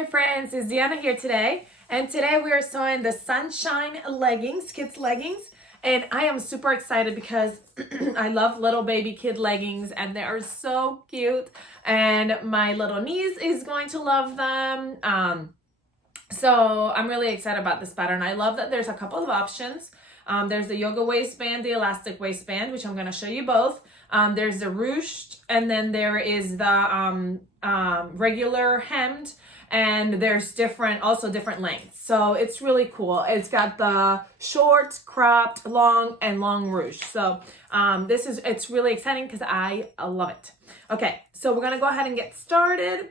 Hi friends, it's Deanna here today, and today we are sewing the Sunshine leggings, kids leggings, and I am super excited because I love little baby kid leggings and they are so cute, and my little niece is going to love them. So I'm really excited about this pattern. I love that there's a couple of options. There's the yoga waistband, the elastic waistband, which I'm going to show you both. There's the ruched, and then there is the regular hemmed, and there's also different lengths. So it's really cool. It's got the short, cropped, long, and long ruched. So it's really exciting because I love it. Okay, so we're going to go ahead and get started.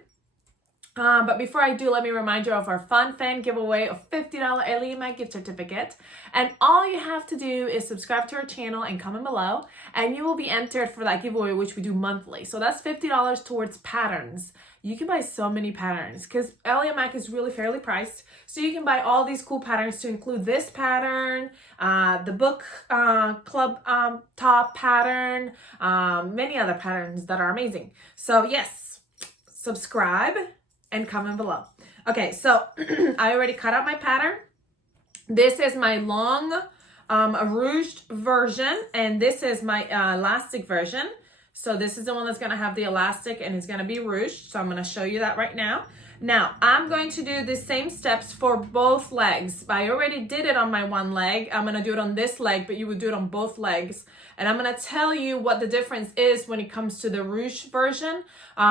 But before I do, let me remind you of our fun fan giveaway of $50 Ellie and my gift certificate. And all you have to do is subscribe to our channel and comment below, and you will be entered for that giveaway, which we do monthly. So that's $50 towards patterns. You can buy so many patterns because Ellie and Mac is really fairly priced. So you can buy all these cool patterns to include this pattern, the book club top pattern, many other patterns that are amazing. So yes, subscribe and comment below. Okay, so I already cut out my pattern. This is my long ruched version, and this is my elastic version. So this is the one that's gonna have the elastic and it's gonna be ruched. So I'm gonna show you that right now. Now, I'm going to do the same steps for both legs. I already did it on my one leg. I'm gonna do it on this leg, but you would do it on both legs. And I'm gonna tell you what the difference is when it comes to the ruched version,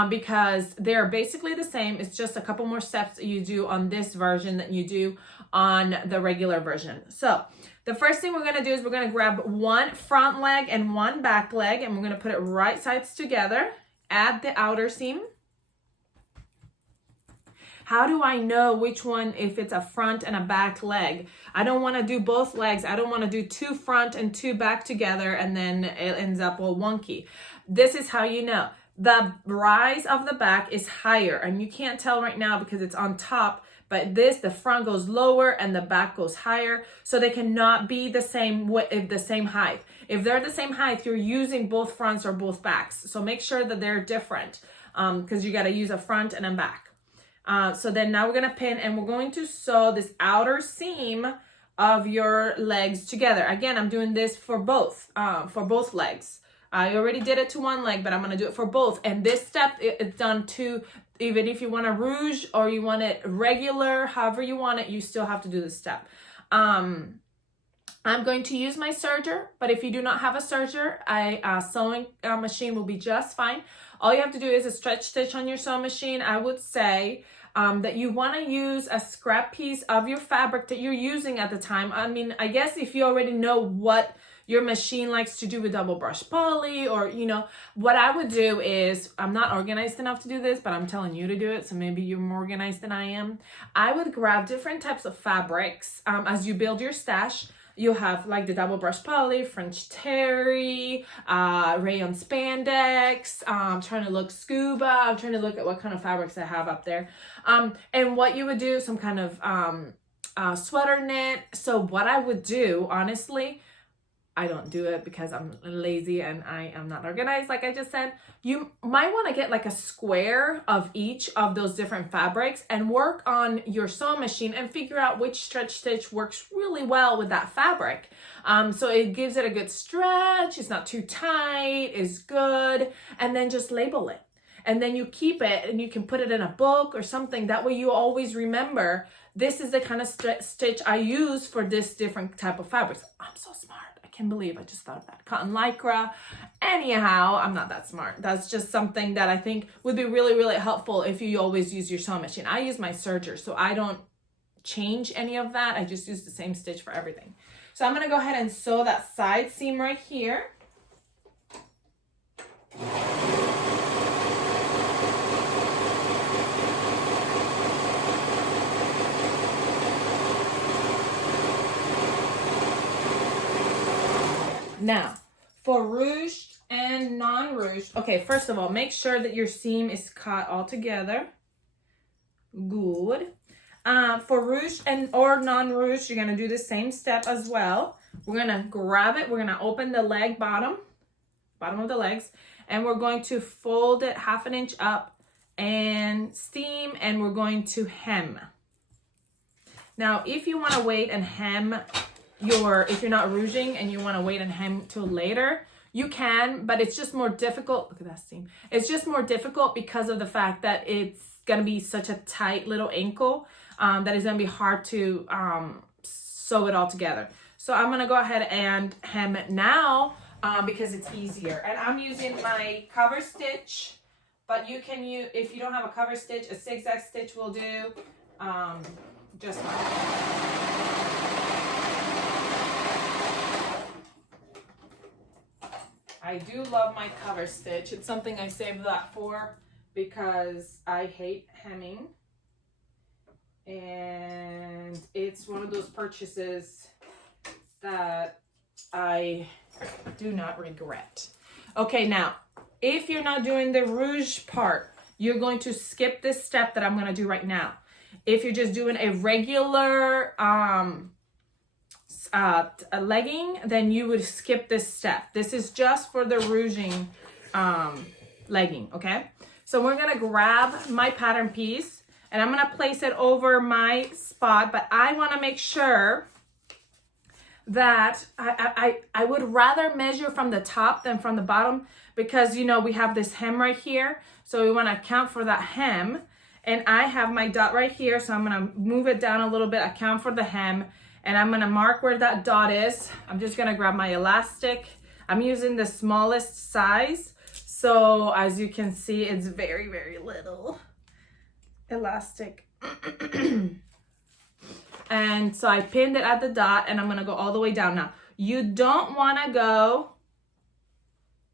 because they're basically the same. It's just a couple more steps that you do on this version that you do on the regular version. So the first thing we're gonna do is we're gonna grab one front leg and one back leg, and we're gonna put it right sides together, add the outer seam. How do I know which one, if it's a front and a back leg? I don't want to do both legs. I don't want to do two front and two back together and then it ends up all wonky. This is how you know. The rise of the back is higher, and you can't tell right now because it's on top, but the front goes lower and the back goes higher. So they cannot be the same height. If they're the same height, you're using both fronts or both backs. So make sure that they're different because you got to use a front and a back. So then now we're going to pin, and we're going to sew this outer seam of your legs together. Again, I'm doing this for both legs. I already did it to one leg, but I'm going to do it for both. And this step is done to, even if you want to ruche or you want it regular, however you want it, you still have to do this step. I'm going to use my serger, but if you do not have a serger, a sewing machine will be just fine. All you have to do is a stretch stitch on your sewing machine. I would say that you want to use a scrap piece of your fabric that you're using at the time. I mean, I guess if you already know what your machine likes to do with double brush poly, or what I would do is, I'm not organized enough to do this, but I'm telling you to do it, so maybe you're more organized than I am. I would grab different types of fabrics as you build your stash. You have like the double brush poly, French terry, rayon spandex. I'm trying to look scuba. I'm trying to look at what kind of fabrics I have up there. And what you would do, some kind of sweater knit. So what I would do, honestly, I don't do it because I'm lazy and I am not organized, like I just said. You might want to get like a square of each of those different fabrics and work on your sewing machine and figure out which stretch stitch works really well with that fabric. So it gives it a good stretch, it's not too tight, it's good, and then just label it. And then you keep it and you can put it in a book or something. That way you always remember, this is the kind of stitch I use for this different type of fabrics. I'm so smart. I can't believe I just thought of that. Cotton lycra. Anyhow, I'm not that smart. That's just something that I think would be really, really helpful if you always use your sewing machine. I use my serger, so I don't change any of that. I just use the same stitch for everything. So I'm going to go ahead and sew that side seam right here. Now, for ruched and non-ruched, okay, first of all, make sure that your seam is cut all together. Good. For ruched or non-ruched, you're going to do the same step as well. We're going to grab it. We're going to open the leg bottom of the legs, and we're going to fold it 1/2 inch up and steam, and we're going to hem. Now, if you want to wait and hem if you're not ruching and you want to wait and hem till later, you can, but it's just more difficult. Look at that steam. It's just more difficult because of the fact that it's going to be such a tight little ankle that it's going to be hard to sew it all together. So I'm going to go ahead and hem it now because it's easier. And I'm using my cover stitch, but you can use, if you don't have a cover stitch, a zigzag stitch will do just fine. I do love my cover stitch. It's something I saved that for because I hate hemming. And it's one of those purchases that I do not regret. Okay, now, if you're not doing the ruche part, you're going to skip this step that I'm going to do right now. If you're just doing a regular a legging, then you would skip this step. This is just for the ruching legging, okay? So we're gonna grab my pattern piece and I'm gonna place it over my spot, but I wanna make sure that I would rather measure from the top than from the bottom because, you know, we have this hem right here. So we wanna account for that hem. And I have my dot right here, so I'm gonna move it down a little bit, account for the hem, and I'm gonna mark where that dot is. I'm just gonna grab my elastic. I'm using the smallest size. So as you can see, it's very, very little elastic. And so I pinned it at the dot and I'm gonna go all the way down. Now, you don't wanna go,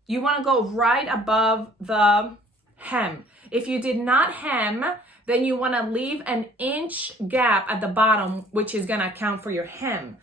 you wanna go right above the hem. If you did not hem, then you wanna leave an inch gap at the bottom, which is gonna account for your hem.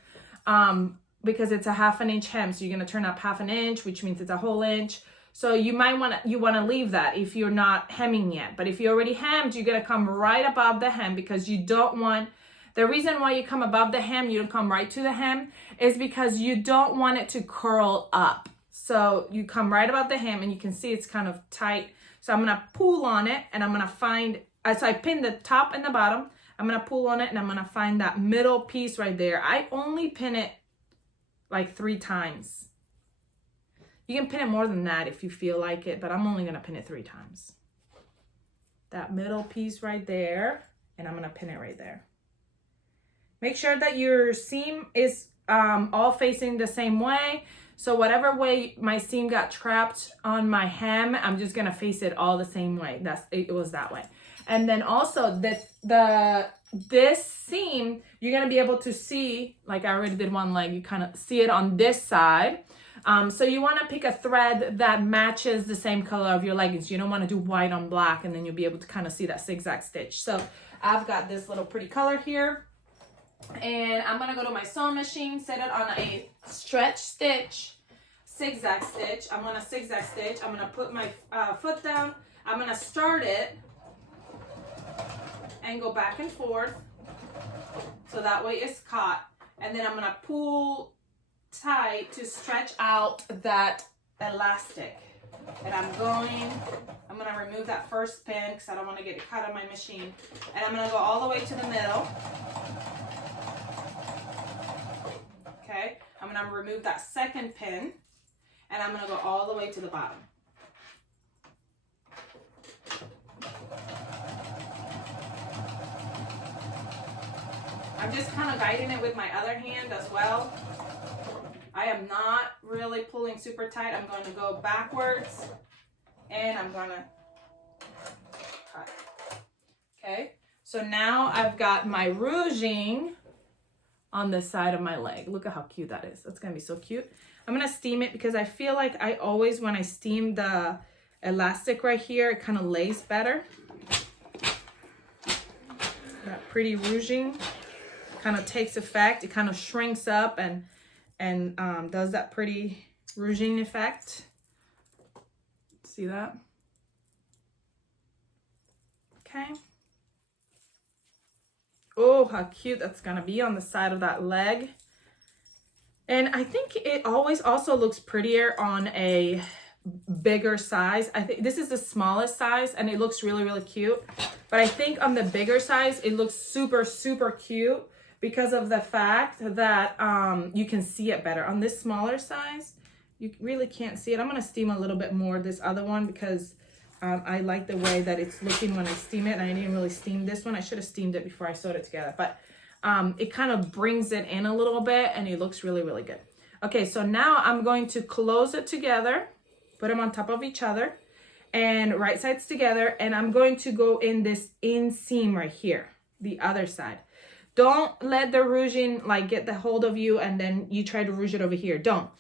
Because it's a 1/2 inch hem, so you're gonna turn up 1/2 inch, which means it's a whole inch. So you might wanna leave that if you're not hemming yet. But if you already hemmed, you're gonna come right above the hem because you don't want, the reason why you come above the hem, you don't come right to the hem, is because you don't want it to curl up. So you come right above the hem and you can see it's kind of tight. So I'm gonna pull on it and I'm gonna find, so I pinned the top and the bottom. I'm gonna pull on it and I'm gonna find that middle piece right there. I only pin it like 3 times. You can pin it more than that if you feel like it, but I'm only gonna pin it 3 times. That middle piece right there, and I'm gonna pin it right there. Make sure that your seam is all facing the same way. So whatever way my seam got trapped on my hem, I'm just gonna face it all the same way. It was that way. And then also this seam, you're gonna be able to see, like I already did one leg, you kind of see it on this side. So you wanna pick a thread that matches the same color of your leggings. You don't wanna do white on black and then you'll be able to kind of see that zigzag stitch. So I've got this little pretty color here. And I'm gonna go to my sewing machine, set it on a stretch stitch, zigzag stitch. I'm gonna zigzag stitch. I'm gonna put my foot down. I'm gonna start it and go back and forth so that way it's caught. And then I'm gonna pull tight to stretch out that elastic. And I'm gonna remove that first pin because I don't want to get it caught on my machine. And I'm gonna go all the way to the middle. Okay, I'm gonna remove that second pin and I'm gonna go all the way to the bottom. I'm just kind of guiding it with my other hand as well. I am not really pulling super tight. I'm going to go backwards and I'm gonna cut. Okay, so now I've got my ruching on the side of my leg. Look at how cute that is. That's gonna be so cute. I'm gonna steam it because I feel like I always, when I steam the elastic right here, it kind of lays better. That pretty ruching kind of takes effect. It kind of shrinks up and does that pretty ruching effect. See that? Okay. Oh, how cute that's gonna be on the side of that leg. And I think it always also looks prettier on a bigger size. I think this is the smallest size and it looks really, really cute. But I think on the bigger size, it looks super, super cute because of the fact that you can see it better. On this smaller size, you really can't see it. I'm gonna steam a little bit more this other one because I like the way that it's looking when I steam it. And I didn't really steam this one. I should have steamed it before I sewed it together. But it kind of brings it in a little bit and it looks really, really good. Okay, so now I'm going to close it together, put them on top of each other and right sides together. And I'm going to go in this inseam right here, the other side. Don't let the ruching like get the hold of you and then you try to ruche it over here. Don't.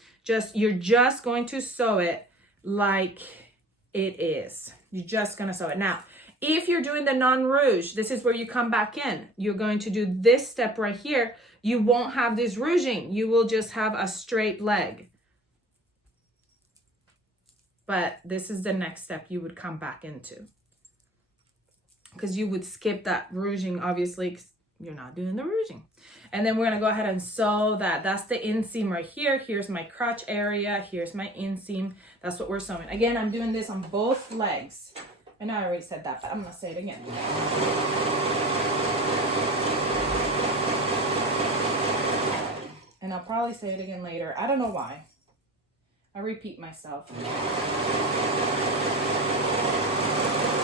You're just going to sew it like it is. You're just gonna sew it. Now, if you're doing the non-ruche, this is where you come back in. You're going to do this step right here. You won't have this ruching. You will just have a straight leg. But this is the next step you would come back into. Because you would skip that ruching, obviously, because you're not doing the ruching. And then we're going to go ahead and sew that. That's the inseam right here. Here's my crotch area. Here's my inseam. That's what we're sewing. Again, I'm doing this on both legs. I know I already said that, but I'm going to say it again. And I'll probably say it again later. I don't know why. I repeat myself.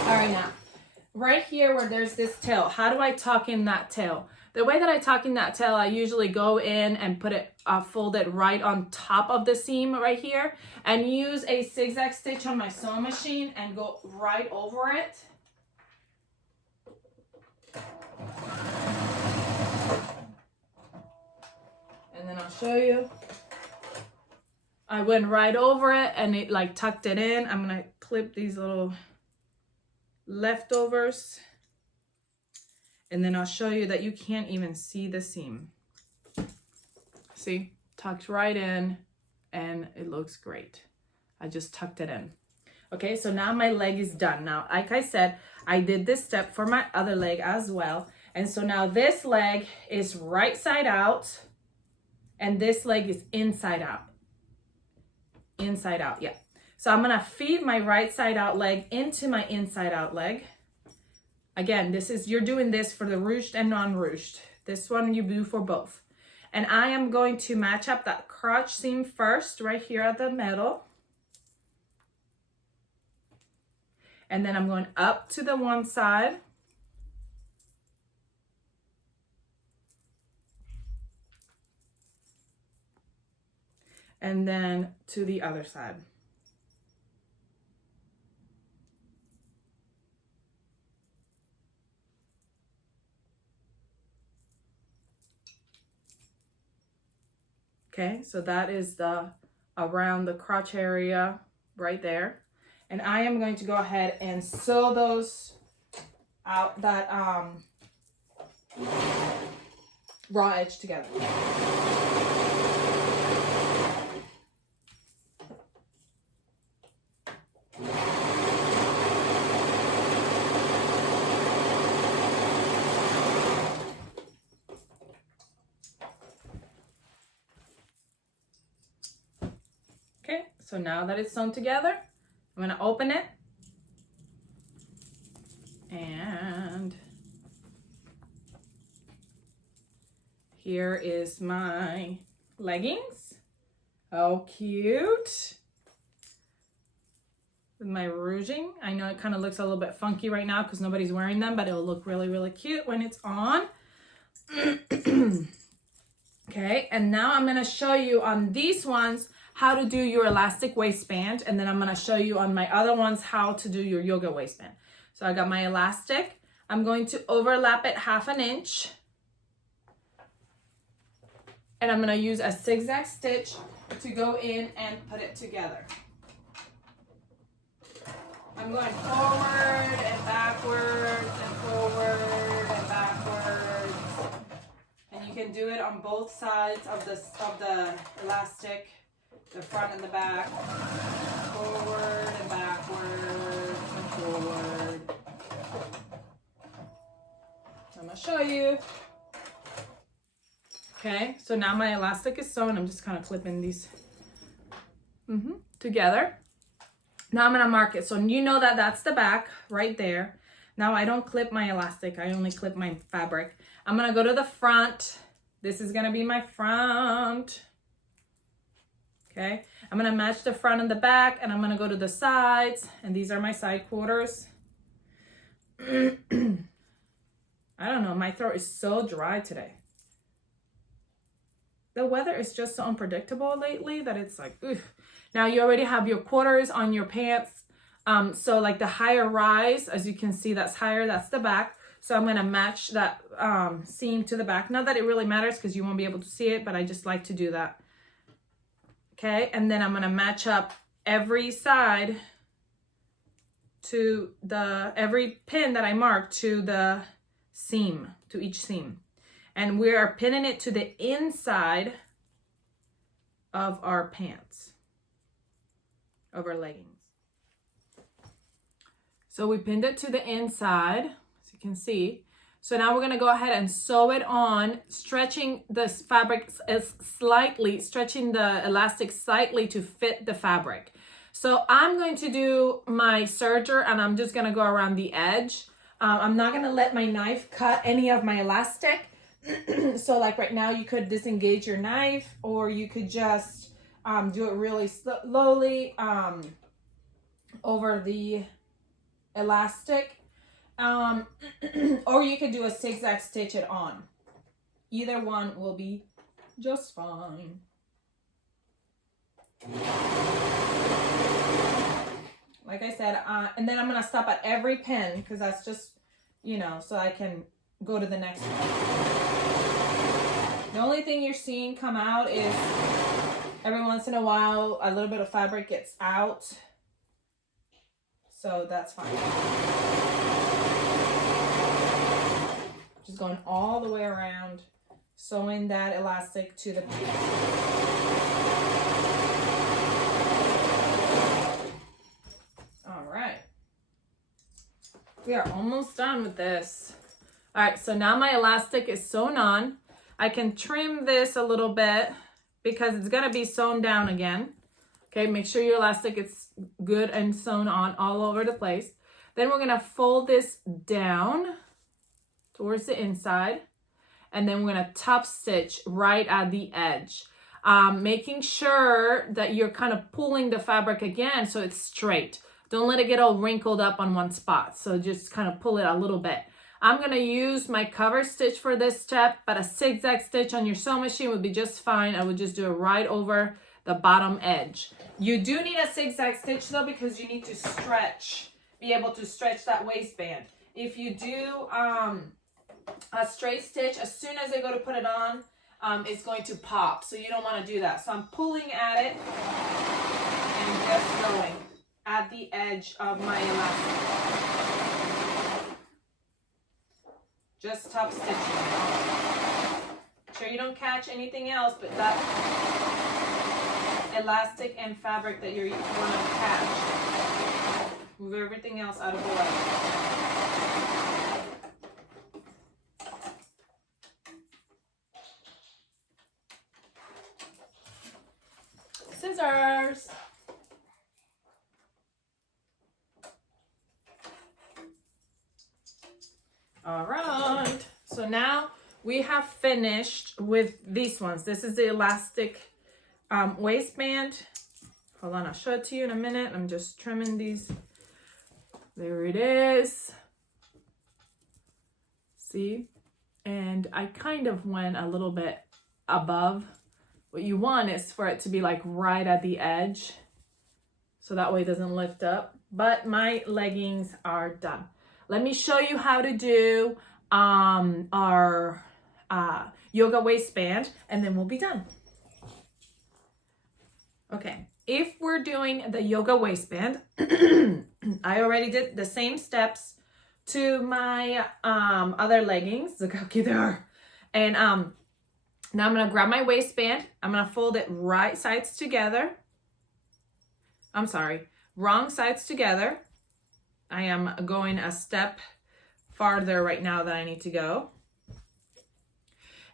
All right, now, right here where there's this tail, how do I tuck in that tail? The way that I tuck in that tail, I usually go in and put it folded right on top of the seam right here and use a zigzag stitch on my sewing machine and go right over it. And then I'll show you. I went right over it and it like tucked it in. I'm gonna clip these little leftovers. And then I'll show you that you can't even see the seam. See, tucked right in and it looks great. I just tucked it in. Okay, so now my leg is done. Now, like I said, I did this step for my other leg as well. And so now this leg is right side out and this leg is inside out. Inside out, yeah. So I'm gonna feed my right side out leg into my inside out leg. Again, you're doing this for the ruched and non-ruched. This one you do for both. And I am going to match up that crotch seam first, right here at the middle. And then I'm going up to the one side. And then to the other side. Okay, so that is around the crotch area right there. And I am going to go ahead and sew those out, that raw edge together. Okay, so now that it's sewn together, I'm going to open it. And here is my leggings. Oh, cute. With my ruching. I know it kind of looks a little bit funky right now because nobody's wearing them, but it'll look really, really cute when it's on. Okay, and now I'm going to show you on these ones how to do your elastic waistband, and then I'm going to show you on my other ones how to do your yoga waistband. So I got my elastic. I'm going to overlap it 1/2 inch. And I'm going to use a zigzag stitch to go in and put it together. I'm going forward and backwards and forward and backwards. And you can do it on both sides of the elastic, the front and the back. Forward and backwards and forward. I'm going to show you. Okay, so now my elastic is sewn. I'm just kind of clipping these together. Now I'm gonna mark it. So you know that that's the back right there. Now I don't clip my elastic, I only clip my fabric. I'm gonna go to the front. This is gonna be my front. Okay, I'm gonna match the front and the back, and I'm gonna go to the sides, and these are my side quarters. I don't know, my throat is so dry today. The weather is just so unpredictable lately that it's like, oof. Now you already have your quarters on your pants. So like the higher rise, as you can see, that's higher, that's the back. So I'm gonna match that seam to the back. Not that it really matters because you won't be able to see it, but I just like to do that. Okay, and then I'm gonna match up every side to every pin that I marked to the seam, to each seam. And we are pinning it to the inside of our pants, of our leggings. So we pinned it to the inside, as you can see. So now we're gonna go ahead and sew it on, stretching this fabric slightly, stretching the elastic slightly to fit the fabric. So I'm going to do my serger, and I'm just gonna go around the edge. I'm not gonna let my knife cut any of my elastic. So like right now you could disengage your knife, or you could just do it really slowly over the elastic, or you could do a zigzag stitch it on. Either one will be just fine. Like I said, and then I'm gonna stop at every pin because that's just, you know, so I can go to the next one. The only thing you're seeing come out is every once in a while a little bit of fabric gets out. So that's fine. Just going all the way around, sewing that elastic to the piece. All right. We are almost done with this. All right, so now my elastic is sewn on. I can trim this a little bit because it's gonna be sewn down again. Okay, make sure your elastic is good and sewn on all over the place. Then we're gonna fold this down towards the inside, and then we're gonna top stitch right at the edge. Making sure that you're kind of pulling the fabric again so it's straight. Don't let it get all wrinkled up on one spot. So just kind of pull it a little bit. I'm gonna use my cover stitch for this step, but a zigzag stitch on your sewing machine would be just fine. I would just do it right over the bottom edge. You do need a zigzag stitch though, because you need to stretch, be able to stretch that waistband. If you do a straight stitch, as soon as I go to put it on, it's going to pop. So you don't want to do that. So I'm pulling at it and just sewing at the edge of my elastic. Just top stitching. Make sure you don't catch anything else but that elastic and fabric that you want to catch. Move everything else out of the way. Scissors. All right, so now we have finished with these ones. This is the elastic waistband. Hold on, I'll show it to you in a minute. I'm just trimming these. There it is. See? And I kind of went a little bit above. What you want is for it to be like right at the edge, so that way it doesn't lift up. But my leggings are done. Let me show you how to do our yoga waistband, and then we'll be done. Okay, if we're doing the yoga waistband, I already did the same steps to my other leggings. Look how cute they are. And now I'm gonna grab my waistband. I'm gonna fold it right sides together. I'm sorry, wrong sides together. I am going a step farther right now than I need to go.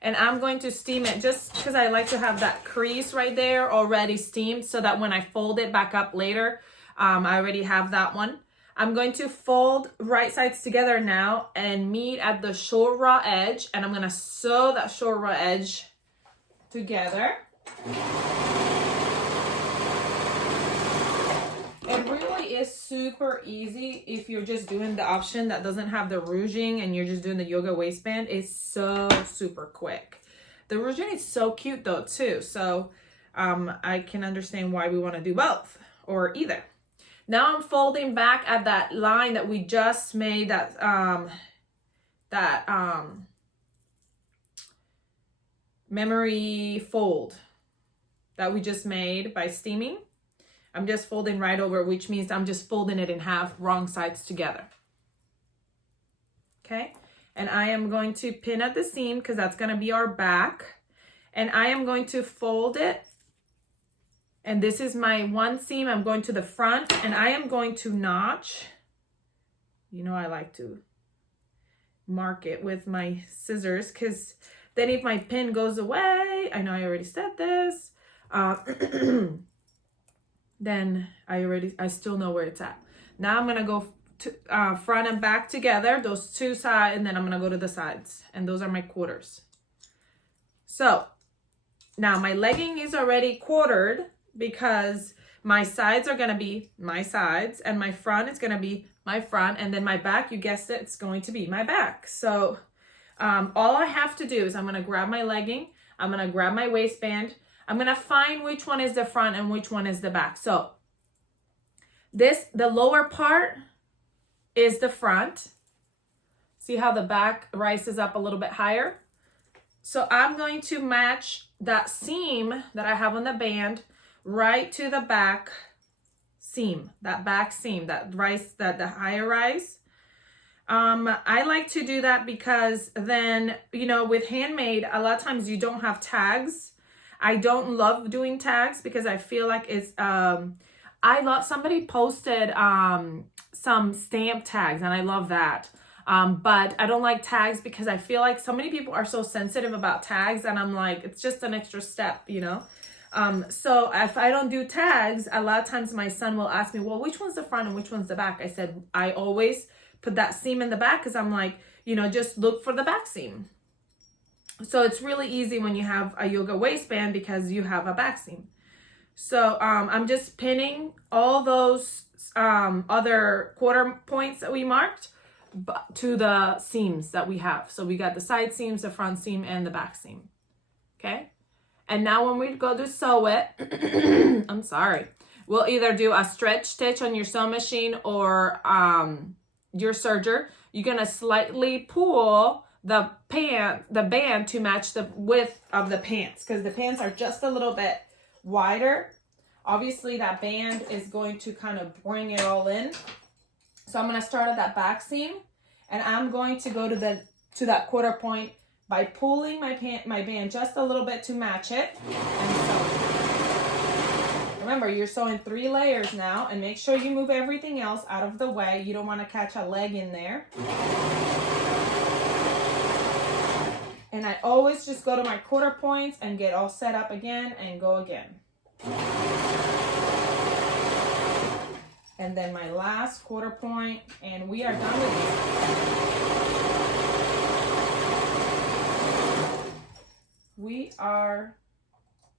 And I'm going to steam it just because I like to have that crease right there already steamed, so that when I fold it back up later, I already have that one. I'm going to fold right sides together now and meet at the short raw edge, and I'm going to sew that short raw edge together. It really is super easy if you're just doing the option that doesn't have the ruching and you're just doing the yoga waistband. It's so super quick. The ruching is so cute though too, so I can understand why we want to do both or either. Now I'm folding back at that line that we just made, that memory fold that we just made by steaming. I'm just folding right over, which means I'm just folding it in half, wrong sides together. Okay, and I am going to pin at the seam because that's going to be our back, and I am going to fold it. And this is my one seam. I'm going to the front, and I am going to notch. You know, I like to mark it with my scissors because then if my pin goes away, I know I already said this, then I still know where it's at. Now I'm gonna go to, front and back together, those two sides, and then I'm gonna go to the sides, and those are my quarters. So now my legging is already quartered because my sides are gonna be my sides, and my front is gonna be my front, and then my back, you guessed it, it's going to be my back. So all I have to do is I'm gonna grab my legging, I'm gonna grab my waistband, I'm gonna find which one is the front and which one is the back. So the lower part is the front. See how the back rises up a little bit higher? So I'm going to match that seam that I have on the band right to the back seam, that back seam, that the higher rise. I like to do that because then, you know, with handmade, a lot of times you don't have tags. I don't love doing tags because I feel like it's, somebody posted some stamp tags, and I love that. But I don't like tags because I feel like so many people are so sensitive about tags, and I'm like, it's just an extra step, you know? So if I don't do tags, a lot of times my son will ask me, well, which one's the front and which one's the back? I said, I always put that seam in the back because I'm like, you know, just look for the back seam. So it's really easy when you have a yoga waistband because you have a back seam. So I'm just pinning all those other quarter points that we marked to the seams that we have. So we got the side seams, the front seam, and the back seam. Okay. And now when we go to sew it, I'm sorry, we'll either do a stretch stitch on your sewing machine or your serger. You're going to slightly pull the band to match the width of the pants, because the pants are just a little bit wider. Obviously that band is going to kind of bring it all in. So I'm going to start at that back seam, and I'm going to go to that quarter point by pulling my band just a little bit to match it and sew. Remember, you're sewing 3 layers now, and make sure you move everything else out of the way. You don't want to catch a leg in there. And I always just go to my quarter points and get all set up again and go again. And then my last quarter point, and we are done with it. We are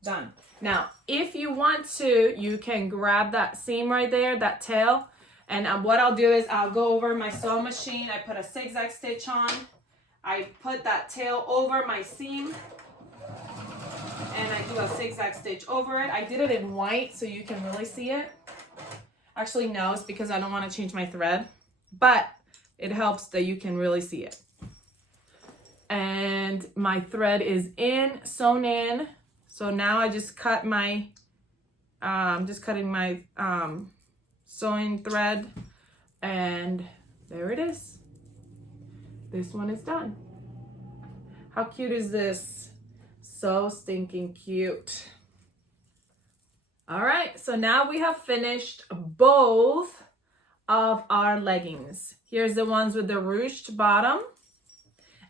done. Now, if you want to, you can grab that seam right there, that tail. And what I'll do is I'll go over my sewing machine. I put a zigzag stitch on. I put that tail over my seam, and I do a zigzag stitch over it. I did it in white so you can really see it. Actually, no, it's because I don't want to change my thread, but it helps that you can really see it. And my thread is sewn in. So now I just cut my, just cutting my sewing thread, and there it is. This one is done. How cute is this? So stinking cute. All right, so now we have finished both of our leggings. Here's the ones with the ruched bottom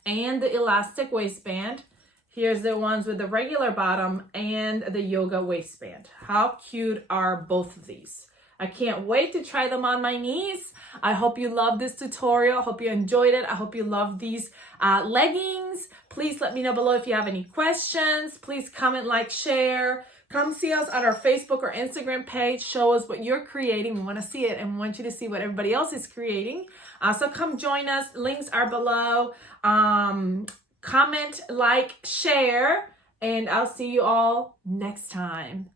and the elastic waistband. Here's the ones with the regular bottom and the yoga waistband. How cute are both of these? I can't wait to try them on my knees. I hope you love this tutorial. I hope you enjoyed it. I hope you love these leggings. Please let me know below if you have any questions. Please comment, like, share. Come see us on our Facebook or Instagram page. Show us what you're creating. We want to see it and we want you to see what everybody else is creating. So come join us. Links are below. Comment, like, share, and I'll see you all next time.